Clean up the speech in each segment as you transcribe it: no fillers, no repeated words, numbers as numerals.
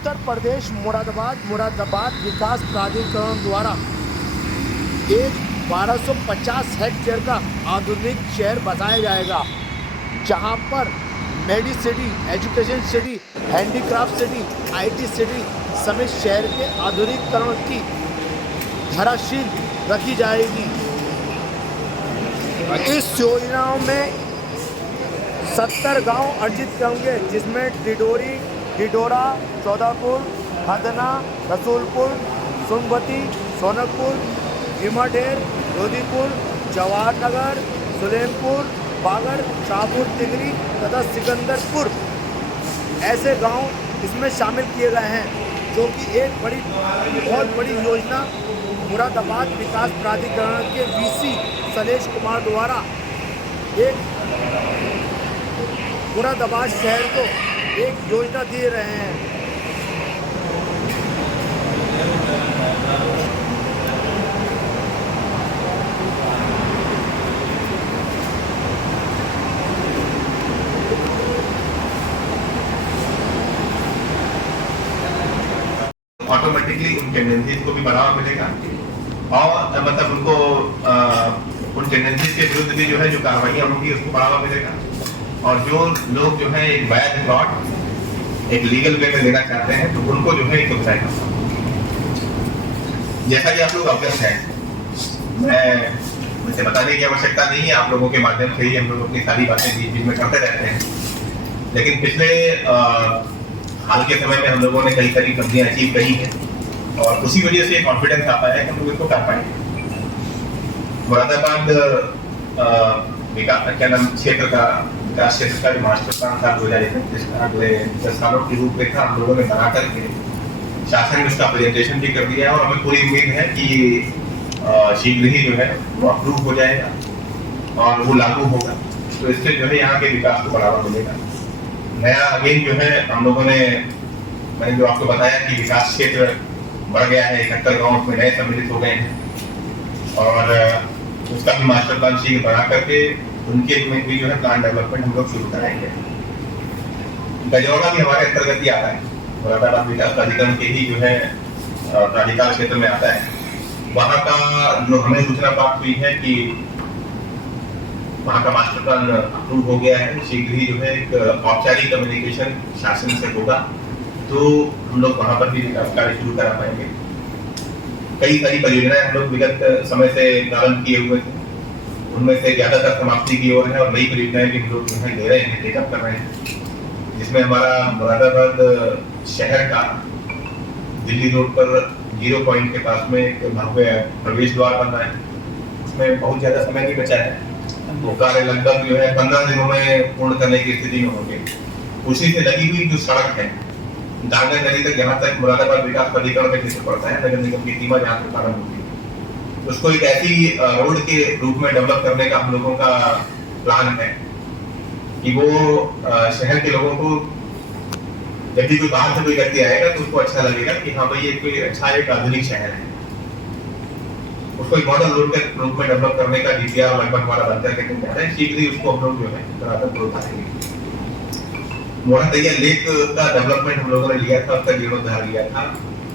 उत्तर प्रदेश मुरादाबाद विकास प्राधिकरण द्वारा एक 1250 हेक्टेयर का आधुनिक शहर बसाया जाएगा, जहां पर Medicity, education city, handicraft city, IT city समेत शहर के आधुनिकीकरण की धराशील रखी जाएगी। इस योजना में 70 गांव अर्जित होंगे, जिसमें डिडोरा, चौदापुर, हदना, रसूलपुर, सोनभद्र, सोनकपुर, भीमाढेर, लोधीपुर, जवाहर नगर, सुलेमपुर, बागर, शाहपुर, तिगरी तथा सिकंदरपुर ऐसे गांव इसमें शामिल किए गए हैं, जो कि एक बहुत बड़ी योजना मुरादाबाद विकास प्राधिकरण के वीसी शैलेश कुमार द्वारा एक मुरादाबाद शहर को एक योजना दे रहे हैं। ऑटोमेटिकली उन टेंडेंसीज को भी बढ़ावा मिलेगा और मतलब उनको उन टेंडेंसीज के विरुद्ध भी जो है जो कार्रवाइयाँ होंगी उसको बढ़ावा मिलेगा। और जो लोग जो है एक वैध प्लॉट एक लीगल वे में लेना चाहते हैं तो उनको जो है एक सुविधाएगा। जैसा कि आप लोग अवगत हैं, मुझे बताने की आवश्यकता नहीं है, आप लोगों के माध्यम से ही हम लोग अपनी सारी बातें बीच बीच में करते रहते हैं। लेकिन पिछले हाल के समय में हम लोगों ने कई सारी उपलब्धियां अचीव करी है और उसी वजह से कॉन्फिडेंस आता है कि हम लोग इसको कर पाएंगे। मुरादाबाद क्षेत्र का विकास क्षेत्र का जो मास्टर प्लान था 2021 का अगले 10 सालों की रूपरेखा हम लोगों ने बना करके शासन ने उसका प्रेजेंटेशन भी कर दिया है और हमें पूरी उम्मीद है कि शीघ्र ही जो है वो अप्रूव हो जाएगा और वो लागू होगा। तो इससे जो है यहाँ के विकास को बढ़ावा मिलेगा। नया अगेन जो है हम लोगों ने, मैंने जो आपको बताया कि विकास क्षेत्र बढ़ गया है, 71 गाँव में नए सम्मिलित हो गए हैं और उसका भी मास्टर प्लान शीघ्र बना करके उनके में भी जो है प्लान डेवलपमेंट हम लोग शुरू कराएंगे। गजौड़ा भी हमारे अंतर्गत ही आता है, मुरादाबाद विकास प्राधिकरण के ही जो है प्राधिकार क्षेत्र में आता है। वहाँ का जो हमें सूचना प्राप्त हुई है कि वहाँ का मास्टर प्लान अप्रूव हो गया है, शीघ्र ही जो है एक औपचारिक कम्युनिकेशन शासन से होगा तो हम लोग वहाँ पर भी विकास कार्य शुरू करा पाएंगे। कई सारी परियोजनाएं हम लोग विगत समय से प्रारंभ किए हुए थे, उनमें से ज्यादातर समाप्ति की ओर है और नई परियोजनाएं भी हम लोग जो है ले रहे हैं, टेकअप कर रहे हैं। जिसमें हमारा मुरादाबाद शहर का दिल्ली रोड पर 0 पॉइंट के पास में एक भव्य प्रवेश द्वार बन रहा है। उसमें बहुत ज्यादा समय नहीं बचा है, वो कार्य लगभग जो है 15 दिनों में पूर्ण करने की स्थिति में होंगे। उसी से लगी हुई जो सड़क है डांगर नदी तक, जहाँ तक मुरादाबाद विकास प्राधिकरण में क्षेत्र पड़ता है, नगर निगम की सीमा जहाँ से प्रारंभ होती है, उसको एक ऐसी रोड के रूप में डेवलप करने का हम लोगों का प्लान है कि वो शहर के लोगों को जब भी कोई बाहर से कोई व्यक्ति आएगा तो उसको अच्छा लगेगा कि हाँ भाई ये कोई अच्छा एक आधुनिक शहर है। उसको एक मॉडल रोड के रूप में डेवलप करने का डीपीआर लगभग हमारा बनकर के तैयार है। शीघ्र ही उसको हम लोग जो है बराबर ग्रोथ आएंगे। मोहतैया लेक का डेवलपमेंट हम लोगों ने लिया था, उसका जीर्णोद्धार लिया था,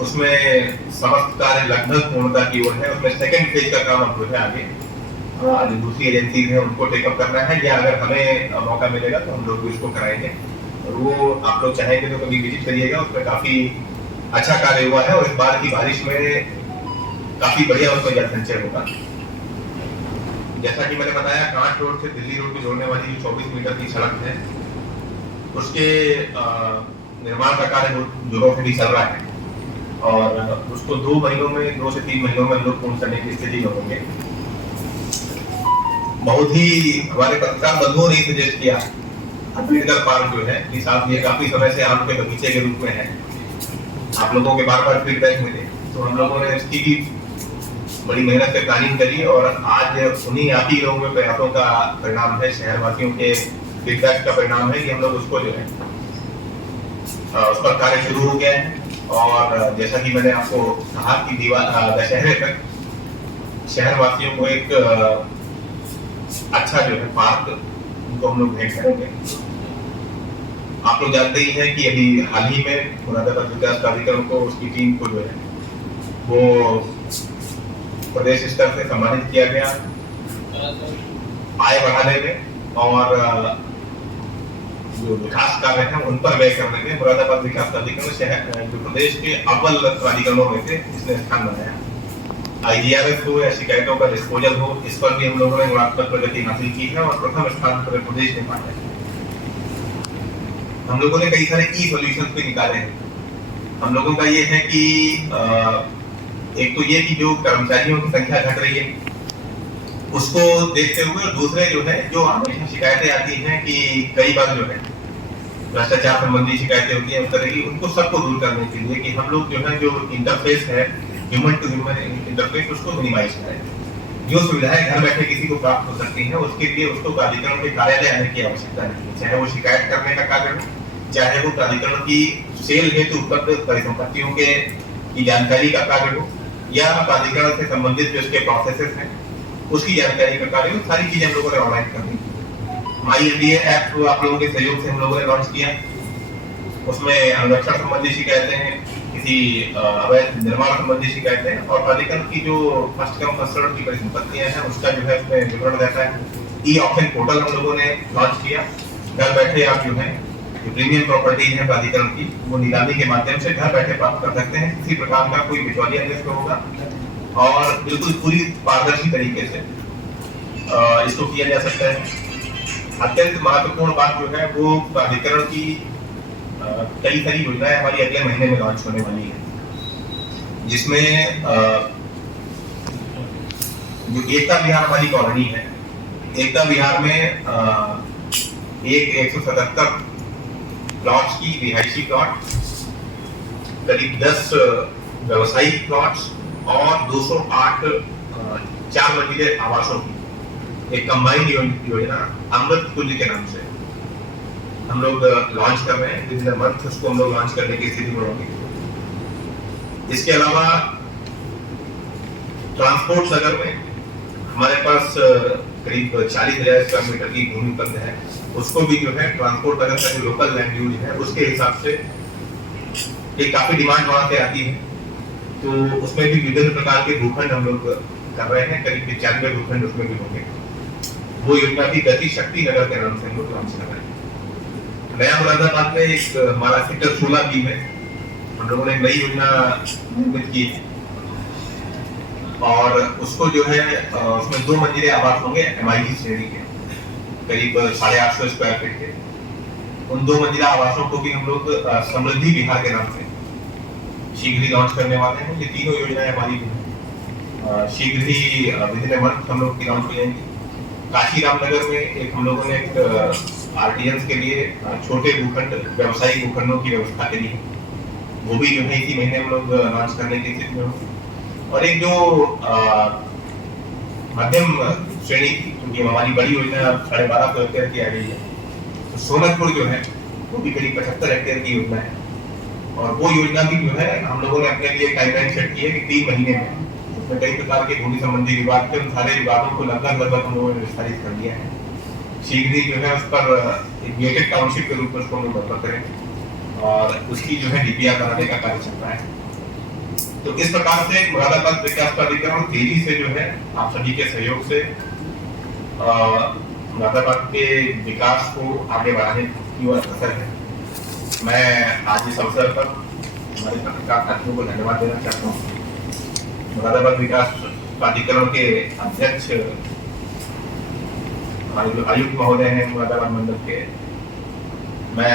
उसमें समस्त कार्य लगभग पूर्णता की ओर है। उसमें सेकंड फेज का काम अब जो है आगे जो दूसरी एजेंसी है उनको टेकअप करना है, या अगर हमें मौका मिलेगा तो हम लोग भी इसको कराएंगे। और वो आप लोग चाहेंगे तो कभी विजिट करिएगा, उसमें काफी अच्छा कार्य हुआ है और इस बार की बारिश में काफी बढ़िया उसमें जल संचय होगा। जैसा कि मैंने बताया, कांट रोड से दिल्ली रोड को जोड़ने वाली जो 24 मीटर की सड़क है उसके निर्माण का कार्य जोरों से भी चल रहा है और उसको 2 से 3 महीनों में हम लोग पूर्ण करने की स्थिति में होंगे। बहुत ही हमारे पत्रकार बंधुओं ने सजेस्ट किया अम्बेडकर पार्क जो है कि साहब ये काफी समय से आम के बगीचे के रूप में है, आप लोगों के बार बार फीडबैक मिले तो हम लोगों ने इसकी भी बड़ी मेहनत से प्लानिंग करी और आज उन्हीं आप ही लोगों के प्रयासों का परिणाम है, शहरवासियों के फीडबैक का परिणाम है कि हम लोग उसको जो है उस पर कार्य शुरू हो गया है। और जैसा कि मैंने आपको कहा कि दशहरे तक शहरवासियों को एक अच्छा जो है पार्क उनको हम लोग भेंट करेंगे। आप लोग जानते ही हैं कि अभी हाल ही में मुरादाबाद विकास प्राधिकरण को उसकी टीम को जो है वो प्रदेश स्तर से सम्मानित किया गया आय बढ़ाने में और जो विकास कार्य हैं उन पर व्यय करने में मुरादाबाद विकास प्राधिकरण शहर जो प्रदेश के अव्वल प्राधिकरणों में से इसने स्थान बनाया। IGRS हो या शिकायतों का डिस्पोजल हो, इस पर भी हम लोगों ने गुणात्मक प्रगति हासिल की है और प्रथम स्थान पर प्रदेश ने पाया है। हम लोगों ने कई सारे की सॉल्यूशंस भी निकाले हैं। हम लोगों का ये है कि एक तो ये कि जो कर्मचारियों की संख्या घट रही है उसको देखते हुए, और दूसरे जो है जो हमेशा शिकायतें आती हैं कि कई बार जो है भ्रष्टाचार संबंधी शिकायतें होती हैं उस तरह की, उनको सबको दूर करने के लिए कि हम लोग जो है जो इंटरफेस है ह्यूमन टू ह्यूमन इंटरफेस उसको मिनिमाइज करें। जो सुविधाएं घर बैठे किसी को प्राप्त हो सकती हैं उसके लिए उसको प्राधिकरण के कार्यालय आने की आवश्यकता नहीं है, चाहे वो शिकायत करने का कार्य हो, चाहे वो प्राधिकरण की सेल हेतु उपलब्ध परिसंपत्तियों के की जानकारी का कार्य हो, या प्राधिकरण से संबंधित जो उसके प्रोसेसेस हैं उसकी जानकारी का कार्य हो। सारी चीजें हम लोगों ने ऑनलाइन कर दी। MyNDA ऐप को आप लोगों के सहयोग से हम लोगों ने लॉन्च किया। उसमें अनुरक्षण संबंधी शिकायतें हैं, किसी अवैध निर्माण संबंधी शिकायतें हैं, और प्राधिकरण की जो फर्स्ट कम फर्स्ट सर्व की परिसंपत्तियां हैं उसका जो है उसमें विवरण रहता है। ई-ऑक्शन पोर्टल हम लोगों ने लॉन्च किया। घर बैठे आप जो है जो प्रीमियम प्रॉपर्टी है प्राधिकरण की वो नीलामी के माध्यम से घर बैठे प्राप्त कर सकते हैं। किसी प्रकार का कोई बिचौलिया नहीं होगा और बिल्कुल पूरी पारदर्शी तरीके से इसको किया जा सकता है। अत्यंत महत्वपूर्ण बात जो है वो प्राधिकरण की कई सारी योजनाएं हमारी अगले महीने में लॉन्च होने वाली है, जिसमें जो एकता विहार हमारी कॉलोनी है, एकता विहार में 177 प्लॉट्स की रिहायशी प्लॉट, करीब 10 व्यवसायिक प्लॉट्स और 208 4 मंजिले आवासों की एक कंबाइंड योजना अमृत कुंज के नाम से हम लोग लॉन्च कर रहे हैं। विद इन मंथ उसको हम लोग लॉन्च करने की स्थिति में होंगे। इसके अलावा ट्रांसपोर्ट नगर में हमारे पास करीब 40,000 स्क्वायर मीटर की भूमि उपलब्ध है। उसको भी जो है ट्रांसपोर्ट नगर का जो लोकल लैंड यूज है उसके हिसाब से एक काफी डिमांड वहां से आती है, तो उसमें भी विभिन्न प्रकार के भूखंड हम लोग कर रहे हैं। करीब 95 भूखंड उसमें भी होंगे। वो योजना भी गति शक्ति नगर के नाम से हम लोग लॉन्च कर रहे हैं। नया मुरादाबाद में एक हमारा सेक्टर 16 भी में हम लोगों ने नई योजना निर्मित की है और उसको जो है उसमें 2 मंजिले आवास होंगे MIG श्रेणी के, करीब 850 स्क्वायर फीट के। उन 2 मंजिला आवासों को भी हम लोग समृद्धि विहार के नाम से शीघ्र ही लॉन्च करने वाले हैं। ये तीनों योजनाएं हमारी शीघ्र ही विद इन मंथ हम लोग की लॉन्च हो जाएंगी। काशी रामनगर में एक हम लोगों ने एक RTNs के लिए छोटे भूखंड व्यवसायिक भूखंडों की व्यवस्था के लिए वो भी जो है इसी महीने हम लोग लॉन्च करने की स्थिति में होंगे। और एक जो मध्यम श्रेणी की, क्योंकि हमारी बड़ी योजना 1250 हेक्टेयर की आ गई है, तो सोनकपुर जो है वो भी करीब 75 हेक्टेयर की योजना है। और वो योजना भी जो है हम लोगों ने अपने लिए टाइमलाइन सेट की है कि 3 महीने में उसमें कई प्रकार के भूमि संबंधी विवाद थे, उन सारे विवादों को लगभग हम लोगों ने विस्तारित कर दिया है। शीघ्र ही जो है उस पर एक गेटेड टाउनशिप के रूप में उसको हम लोग डेवलप करेंगे और उसकी जो है DPR बनाने का कार्य चल रहा है। तो इस प्रकार से मुरादाबाद विकास प्राधिकरण तेजी से जो है आप सभी के सहयोग से मुरादाबाद के विकास को आगे बढ़ाने की ओर अग्रसर है। मैं आज इस अवसर पर हमारे पत्रकार साथियों को धन्यवाद देना चाहता हूँ। मुरादाबाद विकास प्राधिकरण के अध्यक्ष हमारे जो आयुक्त महोदय हैं मुरादाबाद मंडल के, मैं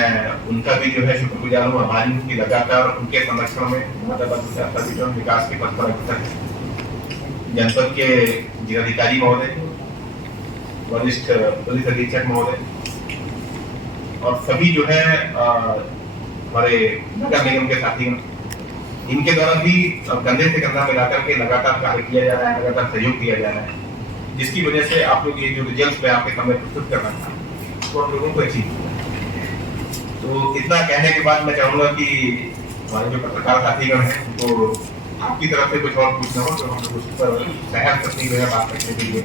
उनका भी जो है शुक्रगुजार हूँ, आभारी हूँ कि लगातार उनके संरक्षण में मुरादाबाद विकास प्राधिकरण विकास के पथ पर अग्रसर है। जनपद के जिलाधिकारी महोदय, वरिष्ठ पुलिस अधीक्षक महोदय और सभी जो है हमारे नगर निगम के साथी, इनके द्वारा भी कंधे से कंधा मिलाकर के लगातार कार्य किया जा रहा है, लगातार सहयोग दिया जा रहा है, जिसकी वजह से आप लोग ये जो रिजल्ट मैं आपके सामने प्रस्तुत कर रहा था वो हम लोगों को अचीव किया। तो इतना कहने के बाद मैं चाहूंगा कि हमारे जो पत्रकार साथीगण हैं उनको आपकी तरफ से कुछ और पूछना हो तो हम लोग उस पर सहज अपनी जो है बात करने के लिए